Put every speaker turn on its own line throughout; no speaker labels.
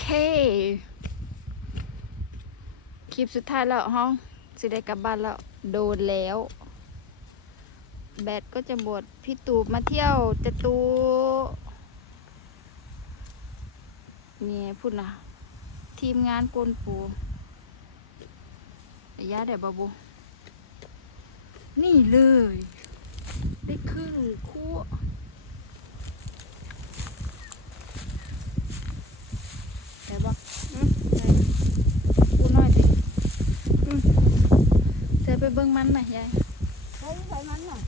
เค คลิปสุดท้ายแล้วห้องสิได้กลับบ้านแล้ว โดนแล้ว แบตก็จะหมดพี่ตูบมาเที่ยวจะตูเนี่ยพูดนะทีมงานกวนปูระยะเดี๋ยวบาบูนี่เลย ได้ครึ่งคู่แต่บอกอืมได้พูดน้อยสิอืมเสีย ไปเบิ่งมันหน่อยยาย
ใช้ใช้มันหน่อย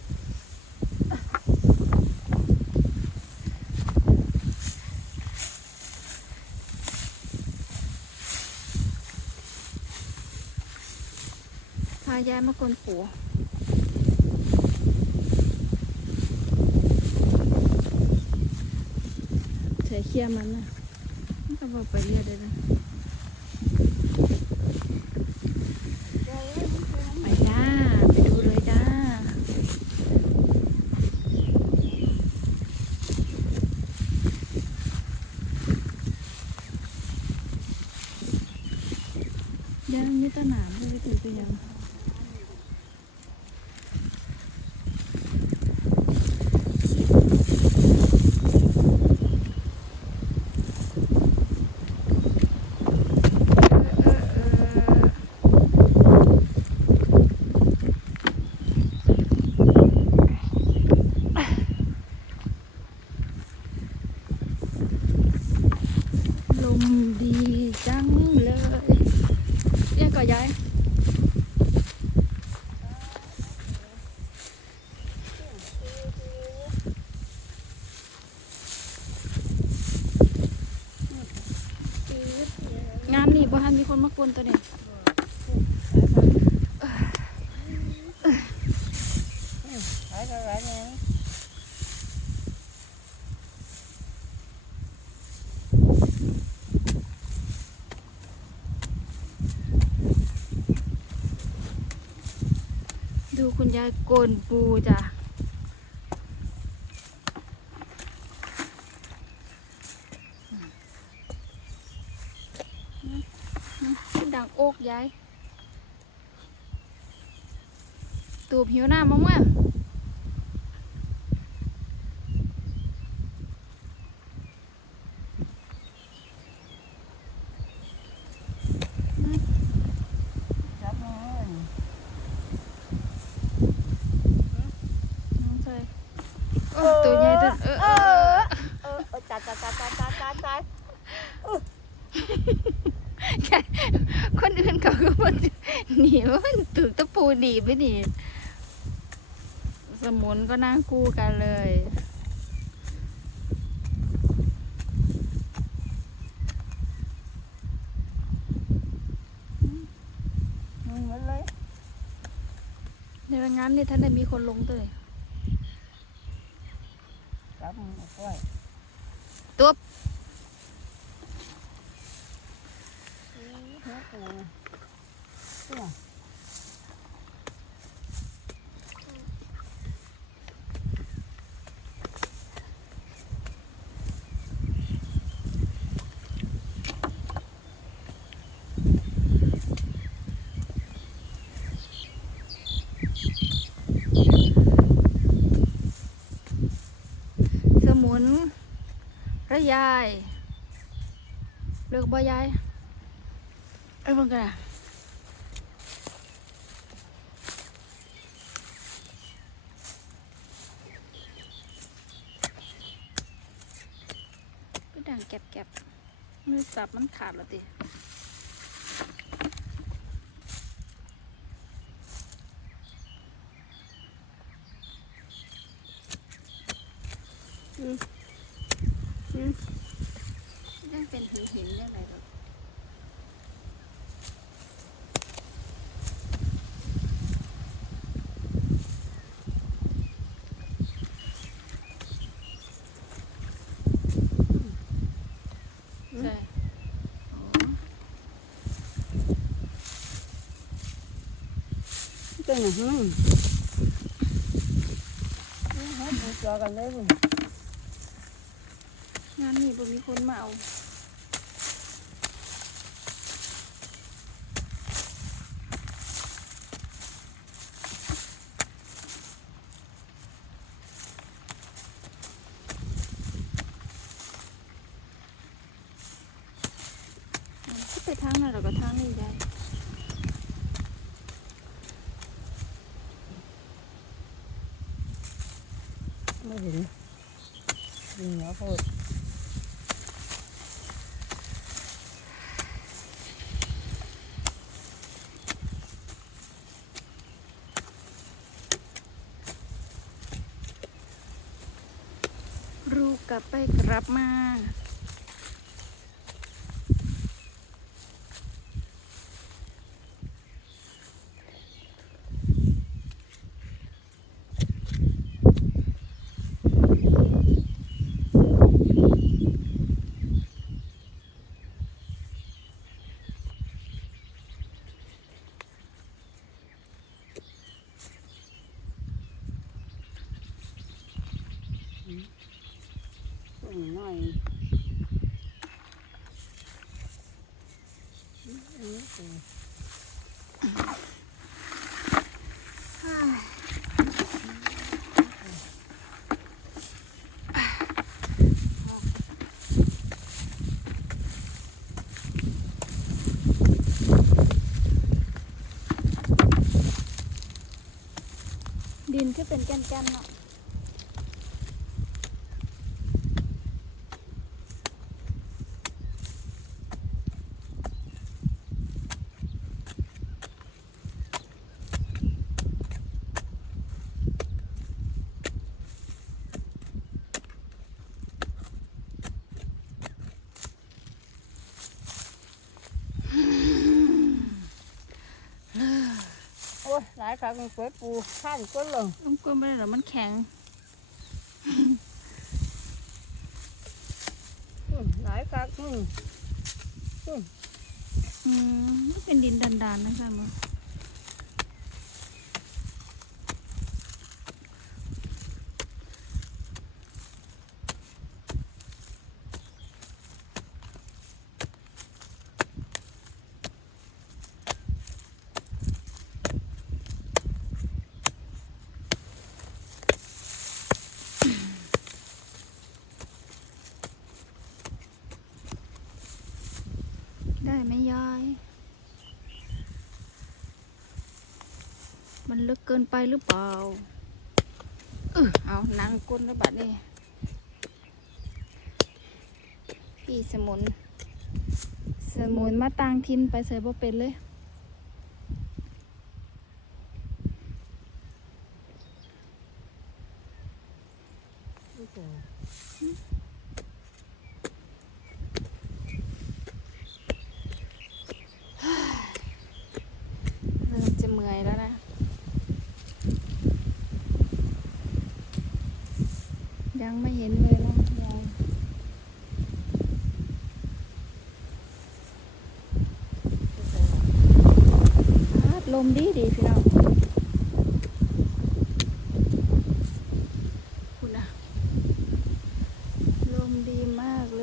พายายมากวนปูเสียเคียมันน่ะมันก็บอกไปเรียดเลยนะ
เดี๋ยวมันคือมัน
ไปจ้า ไปดูเลยจ้า เดี๋ยวนี้ต้นหนามเลยถือไปยัง ลมดีจังเลยเรียกก่อนยายงานนี่บ่ทันมีคนมากวนตัวเนี่ย
ใช้อะไรเนี่ย
ดู คุณยายโกนปูจ้ะดังโอกยาย ตูบหิวหน้ามั้งวะ
จับมัน
น้องใส่โอ้ตัวใหญ่ตัวเออเออเออ
เออเออจัดจัดจัดจัดจัดจัดจัด
แค่คนอื่นเขาก็มันหนีว่ามันถูกตะปูดีไปดิสมุนก็นั่งคู่กันเลย
มึงเหมือนเลย
ในงานนี่ท่านได้มีคนลงตัวเลย
จับมันเอาไว้
ตุ๊บ
เฮ้ยเออเนี่ย
สมุนระยาย เลิกบ่ยาย เอ้ยเพิ่งกันอะก็ดังแก็บๆมือสับมันขาดแล้วติยังเป็นหินหินๆเรื่องอะไรหรอ กันนะฮึ
ดูจอกันเลยคุณ
งานนี้บ่มีคนมาเอาไปทางนั้นเราก็ทางนี้ได้
ไม่เห็นดินเหนียวโพด
รูกลับไปกลับมา ดินก็เป็นแก่นๆเนาะ
โอ้ยหลายครั้งเคยปูข้านก้นลง
ลุงกลมไปเลยเหรอมันแข็ง
อืมหลายครั้งอืม
อืมมันเป็นดินดันๆนะคะมัน ยาย มันลึกเกินไปหรือเปล่า เออเอานางก้นแล้วบัดนี้พี่สมุน สมุนมาต่างทินไปเสยบ่เป็นเลย
นี่เจอ
เริ่มจะเมื่อยแล้วนะ ยังไม่เห็นเลยนะยายพัดลมดีดีพี่น้องคุณนะลมดีมากเล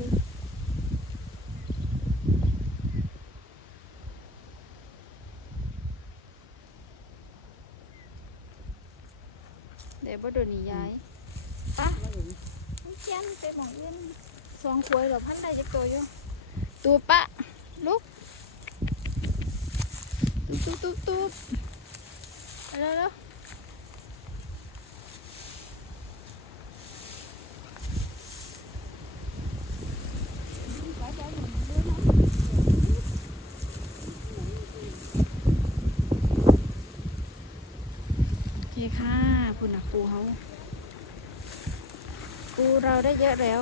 ย เดี๋ยวบ่โดนนี่ย้ายปะ
ไม่เห็น
เจี ยนไปหมองเล่นสองขวยเหรอพันได้จักตัวอยู่ตัวปะลุกตุ๊บตุ๊บตุ๊บตุ๊บไปแล้วแล้ว
ไปไปหนึ่งเดือนนะ
โอเคค่ะคุณนะปูเขาปู เราได้เยอะแล้ว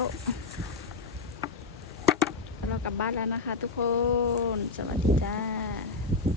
เรากลับบ้านแล้วนะคะทุกคน สวัสดีจ้า